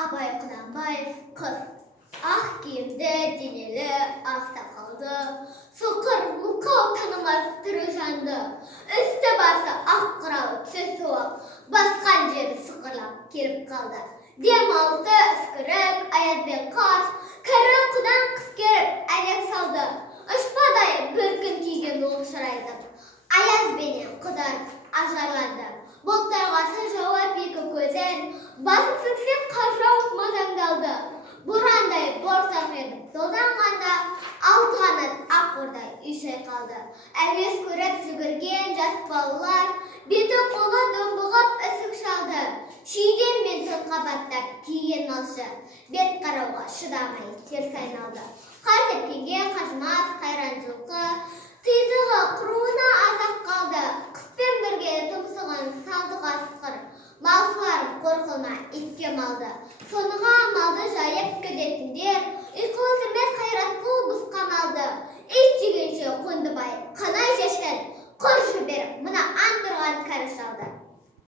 Абай Құнанбаев қыз. Ақ киімді, денелі, ақ сақалды, соқыр, мылқау танымас тірі жанды. Үсті басы ақ қырау, түсі суық, басқан жері сықырлап келіп қалды. Дем алды үскіріп, аязбен қас, кәрі құдан қыс керіп, әлек салды. Ұшпадай бір күн киген ол шырайды, аязбенен құдан ажарланды. Бұлттарға жауап екі көзін, басын сіңсеп қар жауып мазаңдалды. Борандай борсақ етіп тозанғанда, алты қанат ақ қордай үй шайқалды. Әуес көріп жүгірген жас балалар, беті қолы домбығып ісік шалды. Шүйден мен тон қабаттап киген малшы, бет қарауға шыдамай теріс айналды. Қар тепкенге қажымас қайран жылқы, титығы құруына азап қалды. Қыспен бірге тұмсығын салды қасқыр, малшылар қорқылма итке малды.